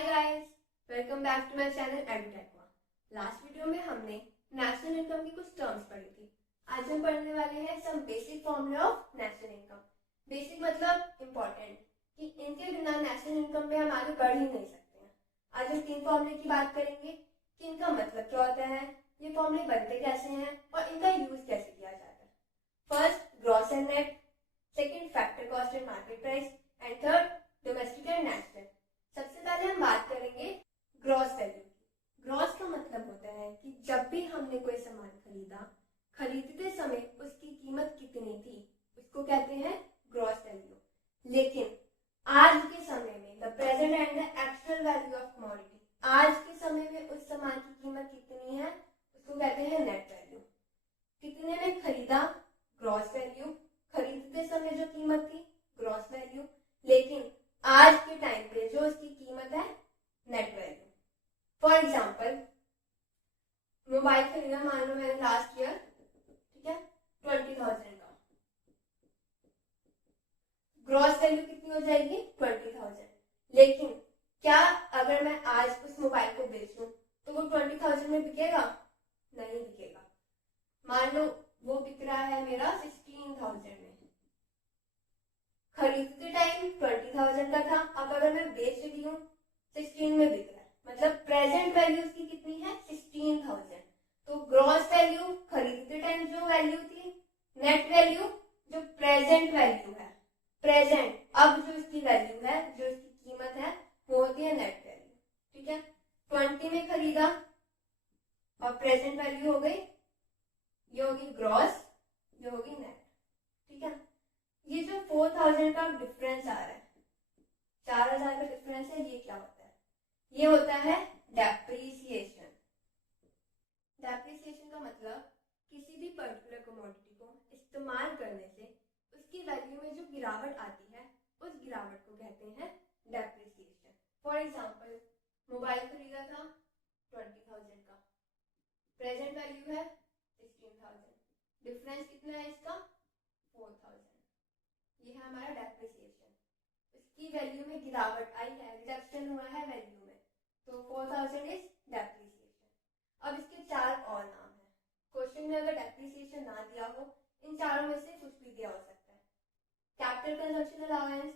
Hi guys, welcome back to my channel एडुटेकवा। Last video में हमने नेशनल इनकम की कुछ टर्म्स पढ़ी थी। आज हम पढ़ने वाले हैं some basic formula of national income. Basic मतलब इम्पोर्टेंट, कि इनके बिना नेशनल इनकम में हम आगे बढ़ ही नहीं सकते हैं। आज हम 3 फॉर्मूले की बात करेंगे कि इनका मतलब क्या होता है, ये फॉर्मूले बनते कैसे हैं और इनका यूज कैसे किया जाता है। First gross and net, second factor cost and market price and third domestic and national. सबसे पहले हम बात करेंगे ग्रॉस वैल्यू की। ग्रॉस का मतलब होता है कि जब भी हमने कोई सामान खरीदा, खरीदते समय उसकी कीमत कितनी थी, उसको कहते हैं ग्रॉस वैल्यू। लेकिन आज के समय में the present and the actual value of commodity, आज के समय में उस सामान की कीमत कितनी है उसको कहते हैं नेट वैल्यू। कितने में खरीदा, ग्रॉस वैल्यू। खरीदते समय जो कीमत थी, ग्रॉस वैल्यू। लेकिन आज के टाइम पे जो उसकी कीमत है, net value. For example, mobile खरीदा, मान लो मैंने लास्ट ईयर, ठीक है, 20,000 का। ग्रॉस वैल्यू कितनी हो जाएगी, 20,000। लेकिन क्या अगर मैं आज उस मोबाइल को बेचूं तो वो 20,000 में बिकेगा? नहीं बिकेगा। मान लो वो बिक रहा है मेरा 16,000 में। खरीदते टाइम 20,000 का था, अब अगर मैं बेच रही हूँ 16 में बिक रहा है, मतलब प्रेजेंट वैल्यू उसकी कितनी है, 16,000। तो ग्रॉस वैल्यू खरीदते टाइम जो वैल्यू थी, नेट वैल्यू जो प्रेजेंट वैल्यू है, प्रेजेंट अब जो इसकी वैल्यू है, जो इसकी कीमत है, वो होती है नेट वैल्यू। ठीक है, 20 में खरीदा और प्रेजेंट वैल्यू हो गई, ये होगी ग्रॉस, ये होगी नेट। ठीक है, ये जो 4,000 का डिफरेंस आ रहा है, 4,000 का डिफरेंस है, ये क्या होता है? ये होता है डेप्रिसिएशन। डेप्रिसिएशन का मतलब किसी भी पर्टिकुलर कमोडिटी को इस्तेमाल करने से उसकी वैल्यू में जो गिरावट आती है, उस गिरावट को कहते हैं डेप्रिसिएशन। फॉर एग्जाम्पल, मोबाइल खरीदा था 20,000 का, प्रेजेंट वैल्यू है 16,000, डिफरेंस कितना है इसका, 4,000। ये है हमारा डेप्रिसिएशन। इसकी वैल्यू में गिरावट आई है, रिडक्शन हुआ है वैल्यू में, तो 4,000 इज डेप्रिसिएशन। अब इसके 4 और नाम है। क्वेश्चन में अगर डेप्रिसिएशन ना दिया हो, इन चारों में से कुछ भी दिया हो सकता है। Capital consumption allowance,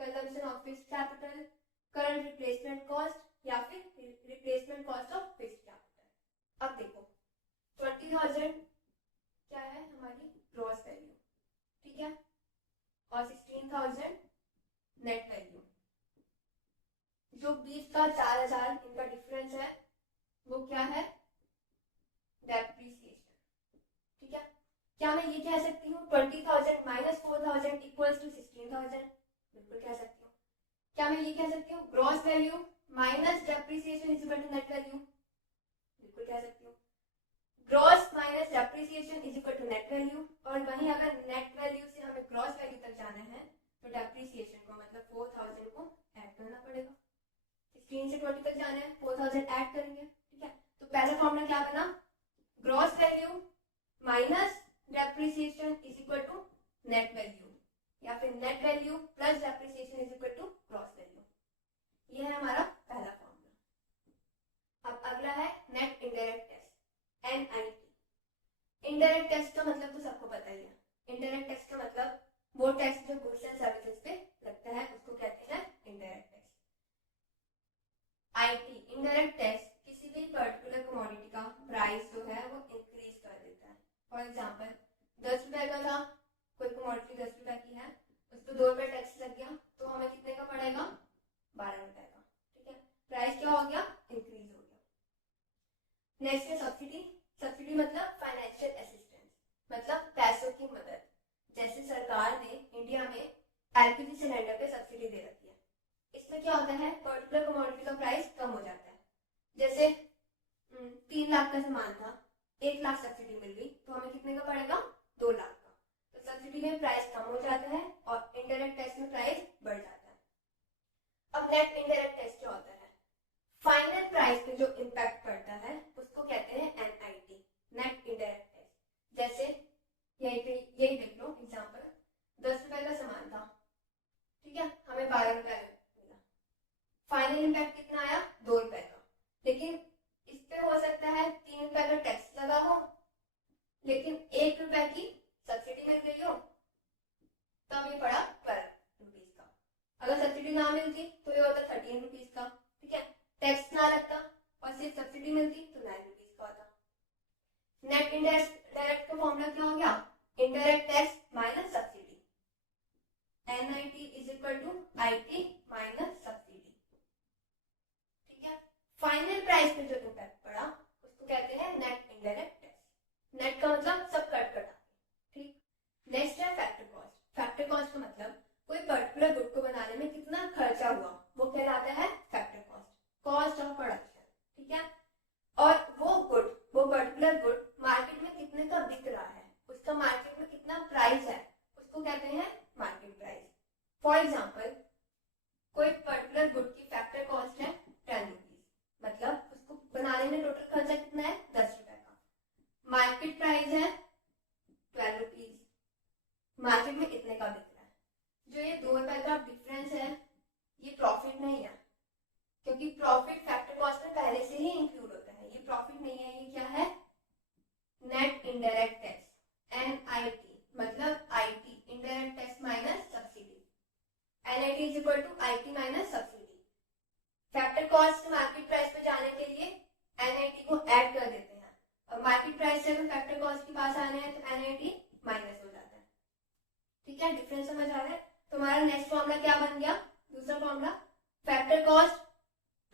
consumption of fixed capital, current replacement cost या फिर replacement cost of fixed capital. अब देखो 20,000 क्या है, हमारी ग्रॉस वैल्यू, ठीक है, और 16,000 नेट वैल्यू। जो बीच का 4,000 इनका डिफरेंस है, वो क्या है, डेप्रिसिएशन। ठीक है, क्या मैं ये कह सकती हूँ 20,000 माइनस 4,000 इक्वल्स टू 16,000? बिल्कुल कह सकती हूँ। क्या मैं ये कह सकती हूँ gross value minus depreciation is equal to net value? बिल्कुल कह सकती हूँ। Gross minus depreciation is equal to net value, और वहीं अगर नेट वैल्यू से हमें ग्रॉस वैल्यू तक जाना है तो डेप्रिसिएशन को मतलब 4,000 को ऐड करना पड़ेगा। 16 से 20 तक जाना है, 4,000 ऐड करेंगे। ठीक है, तो पहला फॉर्मूला क्या बना, gross value minus depreciation is equal to net value, या फिर net value plus depreciation is equal to gross value. ये है हमारा पहला फॉर्मूला। अब अगला है नेट इनडायरेक्ट टेस्ट, NIT। इनडायरेक्ट टैक्स का मतलब तो सबको पता ही है। इनडायरेक्ट टैक्स का मतलब वो टैक्स जो गुड्स एंड सर्विसेज पे लगता है, उसको कहते हैं indirect tax. IT indirect tax किसी भी पर्टिकुलर कमोडिटी का प्राइस जो है वो इंक्रीज कर देता है। फॉर एग्जांपल, 10 रुपए का था, कोई कमोडिटी 10 रुपए की है, उस पर 2 रुपए टैक्स लग गया, तो हमें कितने का पड़ेगा, 12 रुपए का। ठीक है, प्राइस क्या हो गया, इंक्रीज हो गया। नेक्स्ट है सब्सिडी। सब्सिडी मतलब फाइनेंशियल असिस्टेंस, मतलब पैसों की मदद। जैसे सरकार ने इंडिया में LPG सिलेंडर पे सब्सिडी दे रखी है। इसमें क्या होता है, पर्टिकुलर कमोडिटी का प्राइस कम हो जाता है। जैसे 3 लाख का सामान था, 1 लाख सब्सिडी मिल गई, तो हमें कितने का पड़ेगा, 2 लाख का। तो सब्सिडी में प्राइस कम हो जाता है और इनडायरेक्ट टैक्स में प्राइस बढ़ जाता है। अब नेट इनडायरेक्ट टैक्स क्या होता है, फाइनल प्राइस पे जो इम्पैक्ट पड़ता है उसको कहते हैं NIT, नेट इनडायरेक्ट टैक्स। जैसे यही देख लो एग्जांपल, 10 रुपए का सामान था, ठीक है, हमें 12 रुपए मिला, फाइनल इम्पैक्ट कितना ना लगता और सिर्फ सब्सिडी मिलती तो 9 रुपीज का होता। नेट इनडायरेक्ट का फॉर्मूला क्या हो गया, indirect tax minus subsidy, NIT is equal to IT minus subsidy. ठीक है, फाइनल प्राइस पे जो इम्पैक्ट पड़ा उसको कहते हैं नेट इनडायरेक्ट टैक्स। नेट का मतलब सब कट कटा। ठीक, नेक्स्ट है फैक्टर कॉस्ट। फैक्टर कॉस्ट का मतलब कोई पर्टिकुलर गुड को बनाने में कितना खर्चा हुआ वो कहलाता है factor cost, cost of production. ठीक है, और वो पर्टिकुलर गुड मार्केट में कितने का बिक रहा है, उसका मार्केट में कितना प्राइस है, उसको कहते हैं मार्केट प्राइस। फॉर एग्जाम्पल, कोई पर्टिकुलर गुड की फैक्टर कॉस्ट है 10 रुपीज, मतलब उसको बनाने में टोटल खर्चा कितना है 10 रुपए का, मार्केट प्राइस है 12 रुपीज, मार्केट में कितने का बिक रहा है। जो ये 2 रुपए का डिफरेंस है ये प्रॉफिट नहीं है, क्योंकि प्रॉफिट फैक्टर कॉस्ट में पहले से ही इंक्लूड होता है। ये प्रॉफिट नहीं है, ये क्या है, नेट इनडायरेक्ट टैक्स, NIT मतलब IT indirect tax minus subsidy, NIT is equal to IT minus subsidy. Factor cost से मार्केट प्राइस पे जाने के लिए NIT को ऐड कर देते हैं, और मार्केट प्राइस से अगर फैक्टर कॉस्ट के पास आने हैं तो NIT माइनस हो जाता है। ठीक है, डिफरेंस समझ आ रहा है। तुम्हारा नेक्स्ट फॉर्मूला क्या बन गया, दूसरा formula, factor cost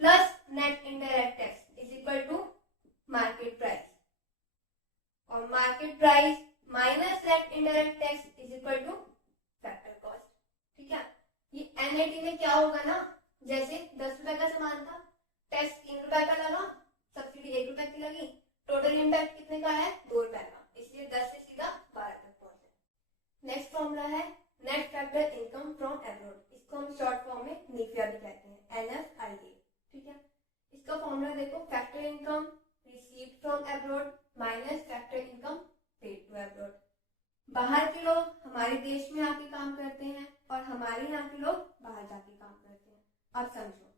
plus net indirect tax is equal to market price, और market price minus net indirect tax is equal to factor cost. ठीक है, ये NIT में क्या होगा ना, जैसे 10 रुपए का सामान था, टैक्स 3 रुपए का लगा, सब्सिडी 1 रुपए की लगी, टोटल इम्पैक्ट कितने का है 2 रुपए का, इसलिए 10 से सीधा 12 तक पहुंचे। नेक्स्ट फॉर्मूला है net factor income from abroad, इसको हम शॉर्ट फॉर्म में NIFIA भी कहते हैं, NFIA। ठीक है, इसका फॉर्मूला देखो, factor income received from abroad minus factor income paid to abroad. बाहर के लोग हमारे देश में आके काम करते हैं और हमारे यहाँ के लोग बाहर जाके काम करते हैं। अब समझो,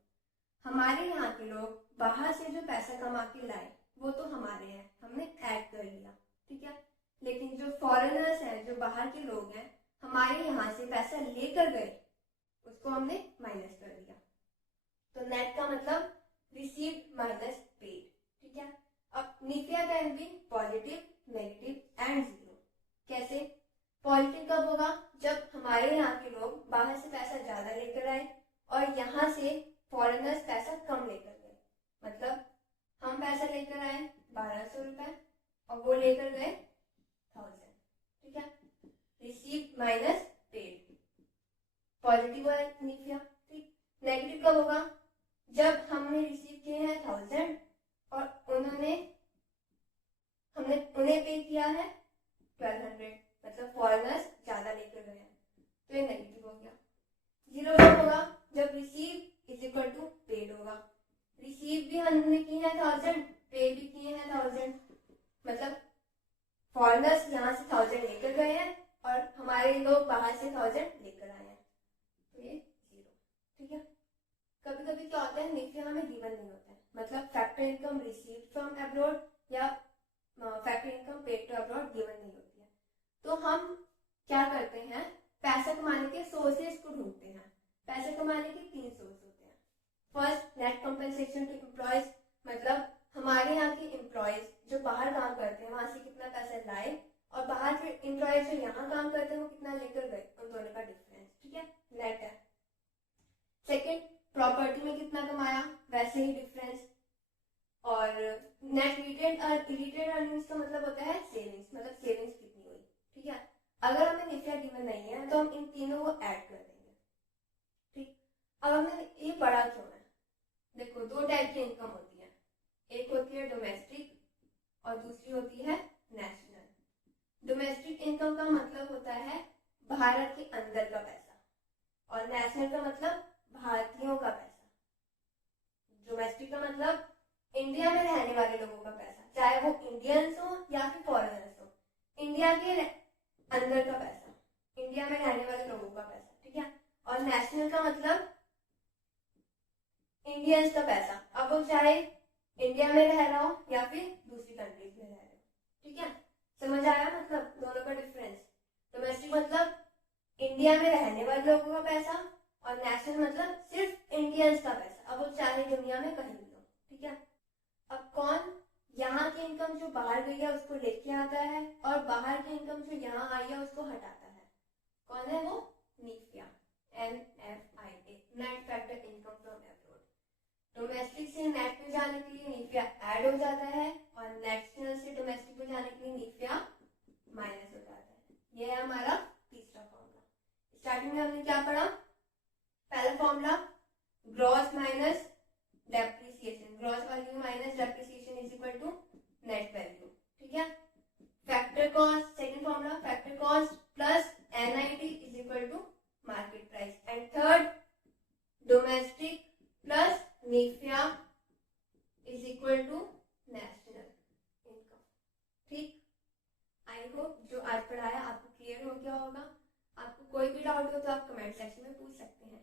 हमारे यहाँ के लोग बाहर से जो पैसा कमा के लाए वो तो हमारे हैं, हमने ऐड कर लिया। ठीक है, लेकिन जो फॉरेनर्स हैं, जो बाहर के लोग हैं, हमारे यहाँ से पैसा लेकर गए, उसको हमने माइनस कर दिया। तो नेट का मतलब रिसीव्ड माइनस पेड। ठीक है, अब NIFIA can be positive, negative and zero. कैसे? पॉजिटिव कब होगा? जब हमारे यहाँ के लोग बाहर से पैसा ज्यादा लेकर आए और यहाँ से फॉरेनर्स पैसा कम लेकर गए। मतलब हम पैसा लेकर आए 1200 रुपए और वो लेकर गए 1000। ठीक है, रिसीव्ड माइनस पेड, पॉजिटिव है NIFIA। ठीक, नेगेटिव कब होगा? जब हमने रिसीव किए हैं 1000 और उन्हें पे किया है 1200, मतलब फॉरेनर्स ज्यादा लेकर गए हैं, तो ये नेगेटिव हो गया। जीरो कब होगा? जब receive is equal to paid होगा। रिसीव भी हमने किए हैं 1000, पे भी किए हैं 1000, मतलब फॉरेनर्स यहाँ से 1000 लेकर गए हैं और हमारे लोग बाहर से 1000 लेकर आए हैं, तो ये जीरो। ठीक है, कभी कभी क्या होता है, NIFIA हमें गिवन नहीं होता है, मतलब factor income received from abroad या factor income paid to abroad given नहीं होती है, तो हम क्या करते हैं, पैसा कमाने के सोर्सेज को ढूंढते हैं। पैसा कमाने के 3 सोर्स होते हैं। First, net compensation to employees, मतलब हमारे यहाँ के एम्प्लॉयज जो बाहर काम करते हैं वहां से कितना पैसा लाए और बाहर के एम्प्लॉयज जो यहाँ काम करते हैं वो कितना लेकर गए, उन दोनों का डिफरेंस। ठीक है, नेट है। सेकेंड, प्रॉपर्टी में कितना कमाया, वैसे ही डिफरेंस। और नेट रिटेन अर्निंग्स का मतलब होता है सेविंग्स, मतलब सेविंग्स कितनी हुई। ठीक है, अगर हमें NIFIA गिवन नहीं है तो हम इन तीनों को ऐड कर देंगे। ठीक, अब हमने ये पढ़ा क्यों है, देखो 2 टाइप की इनकम होती है, एक होती है डोमेस्टिक और दूसरी होती है नेशनल। डोमेस्टिक इनकम का मतलब होता है भारत के अंदर का पैसा, और नेशनल का मतलब भारतीयों का पैसा। डोमेस्टिक का मतलब इंडिया में रहने वाले लोगों का पैसा, चाहे वो इंडियंस हो या फिर फॉरेनर्स हो, इंडिया के अंदर का पैसा, इंडिया में रहने वाले लोगों का पैसा। ठीक है, और नेशनल का मतलब इंडियंस का पैसा, अब वो चाहे इंडिया में रह रहा हो या फिर दूसरी कंट्रीज में रह रहे हो। ठीक है, समझ आया मतलब दोनों का डिफरेंस? डोमेस्टिक मतलब इंडिया में रहने वाले लोगों का पैसा और नेशनल मतलब सिर्फ इंडियंस का पैसा, अब वो चाहे दुनिया में कहीं भी हो। ठीक है। अब कौन यहाँ की इनकम जो बाहर गई है उसको लेके आता है और बाहर की इनकम जो यहाँ आई है उसको हटाता है? कौन है वो? नीफिया, NFIA, net factor income from abroad. Domestic से नेट पे जाने के लिए नीफिया ऐड हो जाता है और नेशनल से डोमेस्टिक पे जाने के लिए नीफिया माइनस हो जाता है। ये है हमारा तीसरा फॉर्मूला। स्टार्टिंग में हमने क्या पढ़ा? पहला formula gross minus depreciation, gross value minus depreciation is equal to net value, ठीक है। Factor cost, second formula factor cost plus NIT is equal to market price, and third domestic plus NFIA is equal to national income. ठीक, I hope जो आज पढ़ाया आपको clear हो गया होगा। आपको कोई भी डाउट हो तो आप कमेंट सेक्शन में पूछ सकते हैं।